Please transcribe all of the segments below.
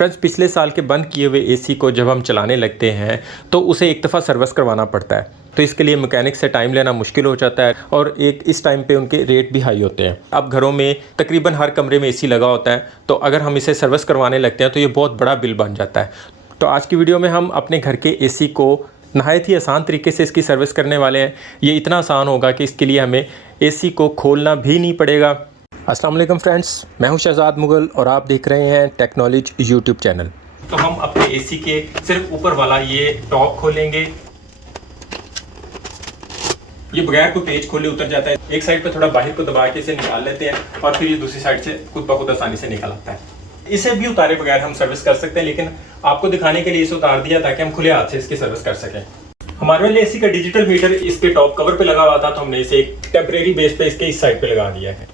Friends, पिछले साल के बंद किए हुए एसी को जब हम चलाने लगते हैं तो उसे एक दफ़ा सर्विस करवाना पड़ता है। तो इसके लिए मैकेनिक से टाइम लेना मुश्किल हो जाता है और इस टाइम पे उनके रेट भी हाई होते हैं। अब घरों में तकरीबन हर कमरे में एसी लगा होता है, तो अगर हम इसे सर्विस करवाने लगते हैं तो ये बहुत बड़ा बिल बन जाता है। तो आज की वीडियो में हम अपने घर के एसी को नहायत ही आसान तरीके से इसकी सर्विस करने वाले हैं। ये इतना आसान होगा कि इसके लिए हमें एसी को खोलना भी नहीं पड़ेगा। अस्सलाम वालेकुम फ्रेंड्स, मैं हूं शहजाद मुगल और आप देख रहे हैं टेक्नोलॉजी यूट्यूब चैनल। तो हम अपने एसी के सिर्फ ऊपर वाला ये टॉप खोलेंगे। ये बगैर कोई पेच खोले उतर जाता है। एक साइड पे थोड़ा बाहर को दबा के इसे निकाल लेते हैं और फिर ये दूसरी साइड से खुद ब खुद आसानी से निकल आता है। इसे भी उतारे बगैर हम सर्विस कर सकते हैं, लेकिन आपको दिखाने के लिए इसे उतार दिया ताकि हम खुले हाथ से इसकी सर्विस कर सकें। हमारे वाले एसी का डिजिटल मीटर इसके टॉप कवर पे लगा हुआ था, तो हमने इसे एक टेम्परेरी बेस पे इसके इस साइड पे लगा दिया है।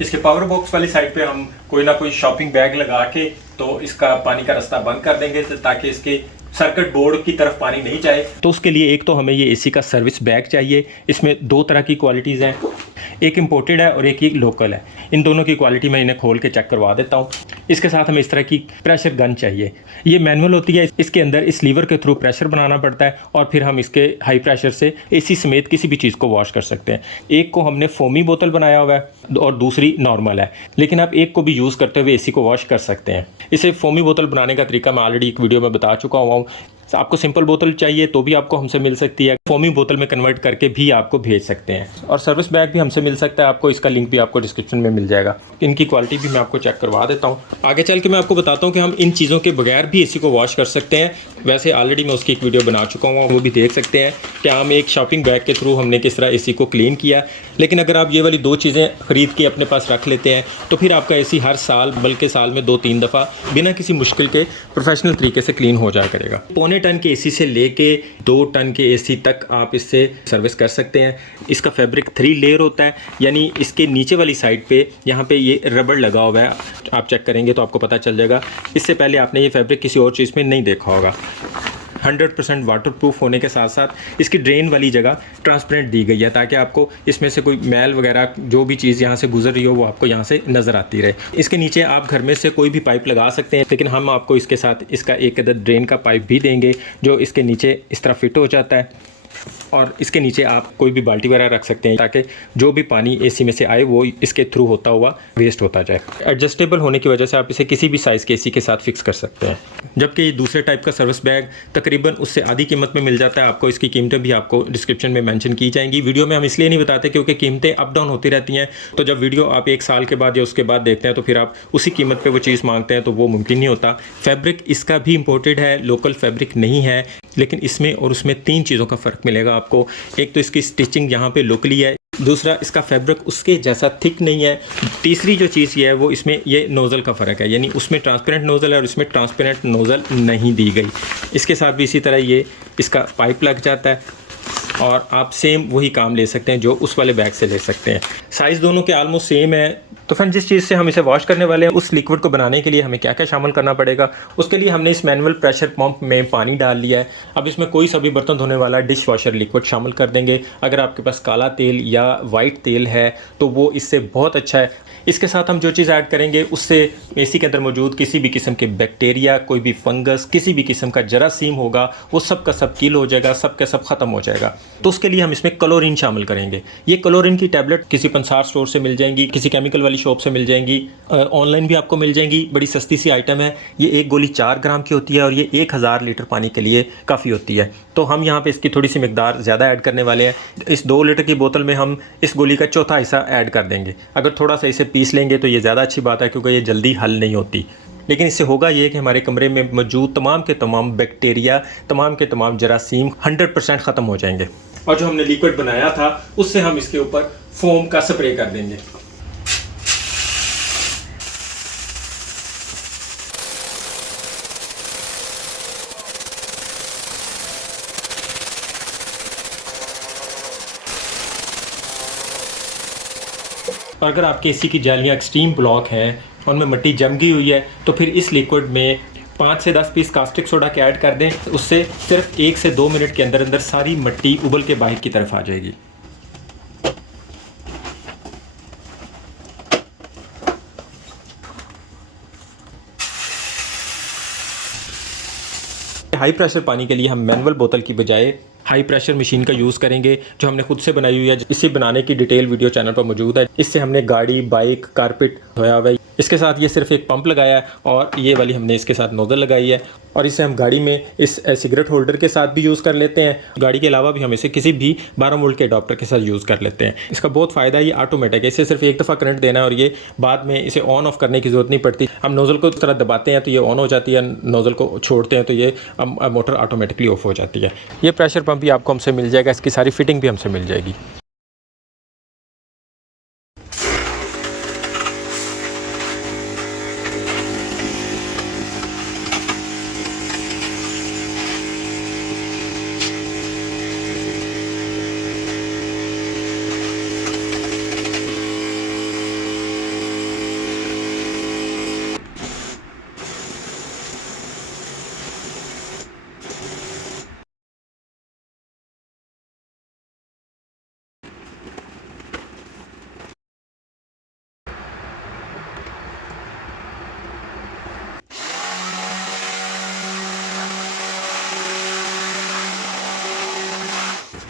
इसके पावर बॉक्स वाली साइड पे हम कोई ना कोई शॉपिंग बैग लगा के तो इसका पानी का रास्ता बंद कर देंगे ताकि इसके सर्किट बोर्ड की तरफ पानी नहीं जाए। तो उसके लिए एक तो हमें ये एसी का सर्विस बैग चाहिए। इसमें दो तरह की क्वालिटीज़ हैं, एक इम्पोर्टेड है और एक ही लोकल है। इन दोनों की क्वालिटी मैं इन्हें खोल के चेक करवा देता हूँ। इसके साथ हमें इस तरह की प्रेशर गन चाहिए। ये मैनुअल होती है, इसके अंदर इस लीवर के थ्रू प्रेशर बनाना पड़ता है और फिर हम इसके हाई प्रेशर से एसी समेत किसी भी चीज़ को वॉश कर सकते हैं। एक को हमने फोमी बोतल बनाया हुआ है और दूसरी नॉर्मल है, लेकिन आप एक को भी यूज़ करते हुए एसी को वॉश कर सकते हैं। इसे फोमी बोतल बनाने का तरीका मैं ऑलरेडी एक वीडियो में बता चुका हुआ हूँ। आपको सिंपल बोतल चाहिए तो भी आपको हमसे मिल सकती है, फोमी बोतल में कन्वर्ट करके भी आपको भेज सकते हैं। और सर्विस बैग भी हमसे मिल सकता है आपको, इसका लिंक भी आपको डिस्क्रिप्शन में मिल जाएगा। इनकी क्वालिटी भी मैं आपको चेक करवा देता हूँ। आगे चल के मैं आपको बताता हूँ कि हम इन चीज़ों के बगैर भी एसी को वॉश कर सकते हैं। वैसे ऑलरेडी मैं उसकी एक वीडियो बना चुका हूँ, वो भी देख सकते हैं कि हम एक शॉपिंग बैग के थ्रू हमने किस तरह एसी को क्लीन किया। लेकिन अगर आप ये वाली दो चीज़ें ख़रीद के अपने पास रख लेते हैं तो फिर आपका एसी हर साल, बल्कि साल में 2-3 दफ़ा बिना किसी मुश्किल के प्रोफेशनल तरीके से क्लीन हो जाया करेगा। पौने टन के एसी से लेके 2 टन के एसी तक आप इससे सर्विस कर सकते हैं। इसका फैब्रिक 3 लेयर होता है, यानी इसके नीचे वाली साइड पे यहाँ पे ये रबड़ लगा हुआ है। आप चेक करेंगे तो आपको पता चल जाएगा। इससे पहले आपने ये फैब्रिक किसी और चीज़ में नहीं देखा होगा। 100% वाटरप्रूफ होने के साथ साथ इसकी ड्रेन वाली जगह ट्रांसपेरेंट दी गई है ताकि आपको इसमें से कोई मैल वगैरह जो भी चीज़ यहाँ से गुजर रही हो वो आपको यहाँ से नज़र आती रहे। इसके नीचे आप घर में से कोई भी पाइप लगा सकते हैं, लेकिन हम आपको इसके साथ इसका एक अदद ड्रेन का पाइप भी देंगे जो इसके नीचे इस तरह फिट हो जाता है। और इसके नीचे आप कोई भी बाल्टी वगैरह रख सकते हैं ताकि जो भी पानी एसी में से आए वो इसके थ्रू होता हुआ वेस्ट होता जाए। एडजस्टेबल होने की वजह से आप इसे किसी भी साइज़ के एसी के साथ फिक्स कर सकते हैं। जबकि ये दूसरे टाइप का सर्विस बैग तकरीबन उससे आधी कीमत में मिल जाता है आपको। इसकी कीमतें भी आपको डिस्क्रिप्शन में मेंशन की जाएंगी। वीडियो में हम इसलिए नहीं बताते क्योंकि कीमतें अप डाउन होती रहती हैं, तो जब वीडियो आप 1 साल के बाद या उसके बाद देखते हैं तो फिर आप उसी कीमत पर वो चीज़ मांगते हैं, तो वो मुमकिन नहीं होता। फैब्रिक इसका भी इम्पोर्टेड है, लोकल फैब्रिक नहीं है, लेकिन इसमें और उसमें 3 चीज़ों का फ़र्क मिलेगा आपको। एक तो इसकी स्टिचिंग यहाँ पे लोकली है, दूसरा इसका फैब्रिक उसके जैसा थिक नहीं है, तीसरी जो चीज़ ये है वो इसमें ये नोज़ल का फ़र्क है, यानी उसमें ट्रांसपेरेंट नोज़ल है और इसमें ट्रांसपेरेंट नोज़ल नहीं दी गई। इसके साथ भी इसी तरह ये इसका पाइप लग जाता है और आप सेम वही काम ले सकते हैं जो उस वाले बैग से ले सकते हैं। साइज़ दोनों के आलमोस्ट सेम है। तो फ्रेंड, जिस चीज़ से हम इसे वॉश करने वाले हैं उस लिक्विड को बनाने के लिए हमें क्या क्या शामिल करना पड़ेगा, उसके लिए हमने इस मैनुअल प्रेशर पंप में पानी डाल लिया है। अब इसमें कोई सा भी बर्तन धोने वाला डिश वॉशर लिक्विड शामिल कर देंगे। अगर आपके पास काला तेल या वाइट तेल है तो वो इससे बहुत अच्छा है। इसके साथ हम जो चीज़ ऐड करेंगे उससे एसी के अंदर मौजूद किसी भी किस्म के बैक्टीरिया, कोई भी फंगस, किसी भी किस्म का जरासीम होगा वो सब का सब किल हो जाएगा, सब का सब ख़त्म हो जाएगा। तो उसके लिए हम इसमें क्लोरीन शामिल करेंगे। ये क्लोरीन की टैबलेट किसी पंसार स्टोर से मिल जाएंगी, किसी केमिकल वाली शॉप से मिल जाएंगी, ऑनलाइन भी आपको मिल जाएंगी। बड़ी सस्ती सी आइटम है। ये एक गोली 4 ग्राम की होती है और ये 1000 लीटर पानी के लिए काफ़ी होती है। तो हम यहाँ पे इसकी थोड़ी सी मिकदार ज़्यादा ऐड करने वाले हैं। इस 2 लीटर की बोतल में हम इस गोली का चौथा हिस्सा ऐड कर देंगे। अगर थोड़ा सा इसे पीस लेंगे तो ये ज़्यादा अच्छी बात है क्योंकि ये जल्दी हल नहीं होती। लेकिन इससे होगा ये कि हमारे कमरे में मौजूद तमाम के तमाम बैक्टीरिया, तमाम के तमाम जरासीम 100% ख़त्म हो जाएंगे। और जो हमने लिक्विड बनाया था उससे हम इसके ऊपर फोम का स्प्रे कर देंगे। और अगर आपके एसी की जालियाँ एक्सट्रीम ब्लॉक हैं, उनमें मिट्टी जम गई हुई है, तो फिर इस लिक्विड में 5 से 10 पीस कास्टिक सोडा के ऐड कर दें। उससे सिर्फ 1 से 2 मिनट के अंदर अंदर सारी मिट्टी उबल के बाहर की तरफ आ जाएगी। हाई प्रेशर पानी के लिए हम मैनुअल बोतल की बजाय हाई प्रेशर मशीन का यूज़ करेंगे, जो हमने खुद से बनाई हुई है। इसे बनाने की डिटेल वीडियो चैनल पर मौजूद है। इससे हमने गाड़ी, बाइक, कारपेट धोया हुआ है। इसके साथ ये सिर्फ एक पंप लगाया है और ये वाली हमने इसके साथ नोज़ल लगाई है और इसे हम गाड़ी में इस सिगरेट होल्डर के साथ भी यूज़ कर लेते हैं। गाड़ी के अलावा भी हम इसे किसी भी 12 वोल्ट के अडॉप्टर के साथ यूज़ कर लेते हैं। इसका बहुत फ़ायदा है, ये ऑटोमेटिक है, इसे सिर्फ एक दफ़ा करंट देना है और ये बाद में इसे ऑन ऑफ करने की ज़रूरत नहीं पड़ती। हम नोज़ल को तरह दबाते हैं तो ये ऑन हो जाती है, नोज़ल को छोड़ते हैं तो ये मोटर ऑटोमेटिकली ऑफ हो जाती है। ये प्रेशर पंप भी आपको हमसे मिल जाएगा, इसकी सारी फिटिंग भी हमसे मिल जाएगी।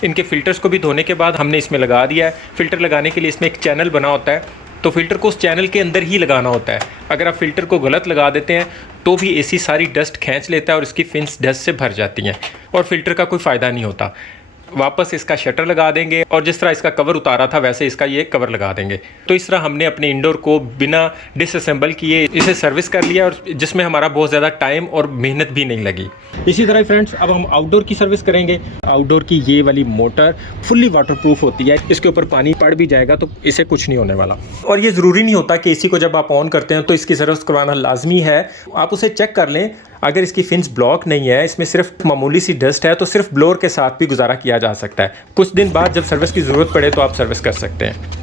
इनके फ़िल्टर्स को भी धोने के बाद हमने इसमें लगा दिया है। फ़िल्टर लगाने के लिए इसमें एक चैनल बना होता है, तो फ़िल्टर को उस चैनल के अंदर ही लगाना होता है। अगर आप फ़िल्टर को गलत लगा देते हैं तो भी एसी सारी डस्ट खींच लेता है और इसकी फिन्स डस्ट से भर जाती हैं और फ़िल्टर का कोई फ़ायदा नहीं होता। वापस इसका शटर लगा देंगे और जिस तरह इसका कवर उतारा था वैसे इसका ये कवर लगा देंगे। तो इस तरह हमने अपने इंडोर को बिना डिसअसेंबल किए इसे सर्विस कर लिया और जिसमें हमारा बहुत ज़्यादा टाइम और मेहनत भी नहीं लगी। इसी तरह फ्रेंड्स अब हम आउटडोर की सर्विस करेंगे। आउटडोर की ये वाली मोटर फुल्ली वाटरप्रूफ होती है, इसके ऊपर पानी पड़ भी जाएगा तो इसे कुछ नहीं होने वाला। और ये ज़रूरी नहीं होता कि एसी को जब आप ऑन करते हैं तो इसकी सर्विस करवाना लाजमी है। आप उसे चेक कर लें, अगर इसकी फिन्स ब्लॉक नहीं है, इसमें सिर्फ मामूली सी डस्ट है, तो सिर्फ ब्लोअर के साथ भी गुजारा किया जा सकता है। कुछ दिन बाद जब सर्विस की ज़रूरत पड़े तो आप सर्विस कर सकते हैं।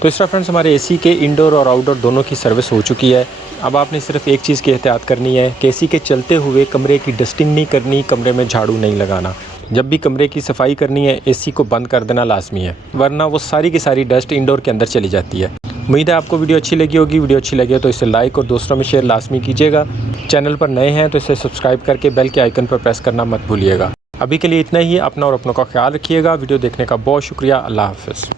तो इस तरह फ्रेंड्स हमारे एसी के इंडोर और आउटडोर दोनों की सर्विस हो चुकी है। अब आपने सिर्फ एक चीज़ की एहतियात करनी है कि एसी के चलते हुए कमरे की डस्टिंग नहीं करनी, कमरे में झाड़ू नहीं लगाना। जब भी कमरे की सफाई करनी है एसी को बंद कर देना लाजमी है, वरना वो सारी की सारी डस्ट इंडोर के अंदर चली जाती है। उम्मीद है आपको वीडियो अच्छी लगी होगी। वीडियो अच्छी लगे तो इसे लाइक और दोस्तों में शेयर लाजमी कीजिएगा। चैनल पर नए हैं तो इसे सब्सक्राइब करके बेल के आइकन पर प्रेस करना मत भूलिएगा। अभी के लिए इतना ही। अपना और अपनों का ख्याल रखिएगा। वीडियो देखने का बहुत शुक्रिया। अल्लाह हाफ़िज़।